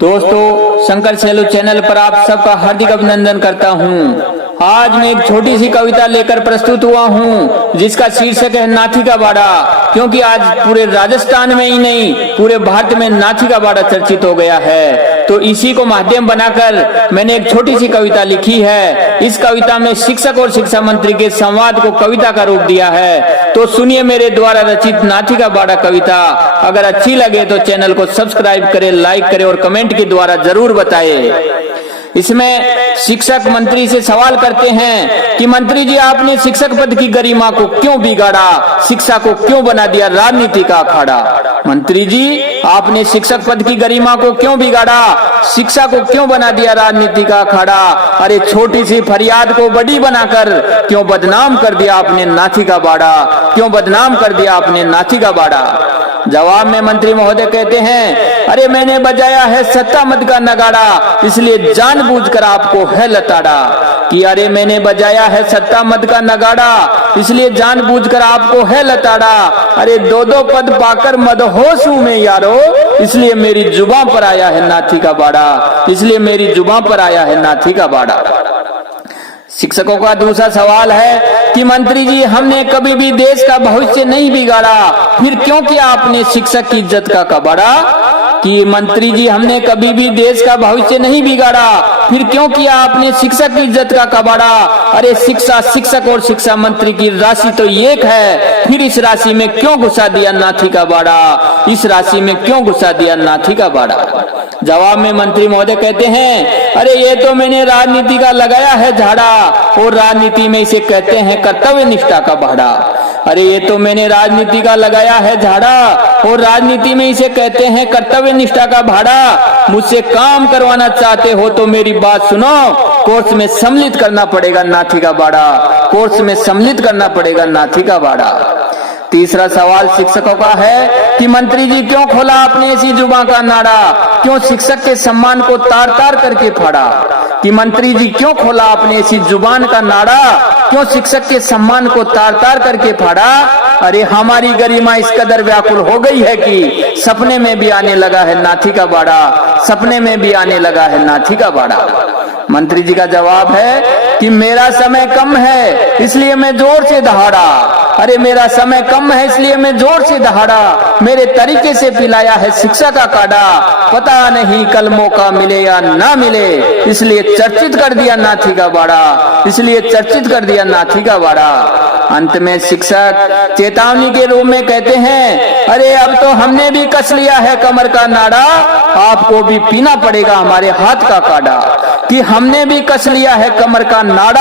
दोस्तों, शंकर सेलू चैनल पर आप सबका हार्दिक अभिनंदन करता हूं। आज मैं एक छोटी सी कविता लेकर प्रस्तुत हुआ हूं, जिसका शीर्षक है नाथी का बाड़ा। क्योंकि आज पूरे राजस्थान में ही नहीं, पूरे भारत में नाथी का बाड़ा चर्चित हो गया है, तो इसी को माध्यम बनाकर मैंने एक छोटी सी कविता लिखी है। इस कविता में शिक्षक और शिक्षा मंत्री के संवाद को कविता का रूप दिया है। तो सुनिए मेरे द्वारा रचित नाथी का बाड़ा कविता। अगर अच्छी लगे तो चैनल को सब्सक्राइब करें, लाइक करें और कमेंट के द्वारा जरूर बताएं। इसमें शिक्षक मंत्री से सवाल करते हैं कि मंत्री जी, आपने शिक्षक पद की गरिमा को क्यों बिगाड़ा, शिक्षा को क्यों बना दिया राजनीति का अखाड़ा। मंत्री जी, आपने शिक्षक पद की गरिमा को क्यों बिगाड़ा, शिक्षा को क्यों बना दिया राजनीति का अखाड़ा। अरे छोटी सी फरियाद को बड़ी बनाकर क्यों बदनाम कर दिया आपने नाथी का बाड़ा, क्यों बदनाम कर दिया आपने नाथी का बाड़ा। जवाब में मंत्री महोदय कहते हैं, अरे मैंने बजाया है सत्ता मत का नगाड़ा, इसलिए जानबूझकर आपको है लताड़ा। कि अरे मैंने बजाया है सत्ता मत का नगाड़ा, इसलिए जानबूझकर आपको है लताड़ा। अरे दो दो पद पाकर मदहोश हूं मैं यारो, इसलिए मेरी जुबान पर आया है नाथी का बाड़ा, इसलिए मेरी जुबान पर आया है नाथी का बाड़ा। शिक्षकों का दूसरा सवाल है कि मंत्री जी, हमने कभी भी देश का भविष्य नहीं बिगाड़ा, फिर क्यों किया आपने शिक्षक की इज्जत का कबाड़ा। कि मंत्री जी, हमने कभी भी देश का भविष्य नहीं बिगाड़ा, फिर क्यों किया आपने शिक्षक की इज्जत का कबाड़ा। अरे शिक्षा, शिक्षक और शिक्षा मंत्री की राशि तो एक है, फिर इस राशि में क्यों घुसा दिया नाथी का बाड़ा, इस राशि में क्यों घुसा दिया नाथी का बाड़ा। जवाब में मंत्री महोदय कहते हैं, अरे ये तो मैंने राजनीति का लगाया है झाड़ा, और राजनीति में इसे कहते हैं कर्तव्य निष्ठा का बाड़ा। अरे ये तो मैंने राजनीति का लगाया है झाड़ा, और राजनीति में इसे कहते हैं कर्तव्य निष्ठा का भाड़ा। मुझसे काम करवाना चाहते हो तो मेरी बात सुनो, कोर्स में सम्मिलित करना पड़ेगा नाथी का बाड़ा, कोर्स में सम्मिलित करना पड़ेगा नाथी का बाड़ा। तीसरा सवाल शिक्षकों का है कि मंत्री जी, क्यों खोला आपने ऐसी जुबान का नाड़ा, क्यों शिक्षक के सम्मान को तार तार करके फाड़ा। कि मंत्री जी, क्यों खोला आपने ऐसी जुबान का नाड़ा, क्यों शिक्षक के सम्मान को तार तार करके फाड़ा। अरे हमारी गरिमा इस कदर व्याकुल हो गई है कि सपने में भी आने लगा है नाथी का बाड़ा, सपने में भी आने लगा है नाथी का बाड़ा। मंत्री जी का जवाब है कि मेरा समय कम है, इसलिए मैं जोर से दहाड़ा। अरे मेरा समय कम है, इसलिए मैं जोर से दहाड़ा, मेरे तरीके से पिलाया है शिक्षा का काढ़ा। पता नहीं कल मौका मिले या ना मिले, इसलिए चर्चित कर दिया नाथी का बाड़ा, इसलिए चर्चित कर दिया नाथी का बाड़ा। अंत में शिक्षक चेतावनी के रूप में कहते हैं, अरे अब तो हमने भी कस लिया है कमर का नाड़ा, आपको भी पीना पड़ेगा हमारे हाथ का काढ़ा। कि हमने भी कस लिया है कमर का नाड़ा,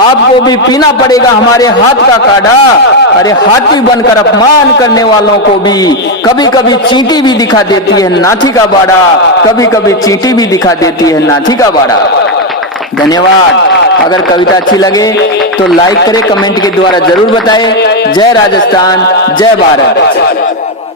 आपको भी पीना पड़ेगा हमारे हाथ का काढ़ा। अरे हाथी बनकर अपमान करने वालों को भी कभी कभी चींटी भी दिखा देती है नाथी का बाड़ा, कभी कभी चींटी भी दिखा देती है नाथी का बाड़ा। धन्यवाद। अगर कविता अच्छी लगे तो लाइक करें, कमेंट के द्वारा जरूर बताएं। जय राजस्थान, जय भारत।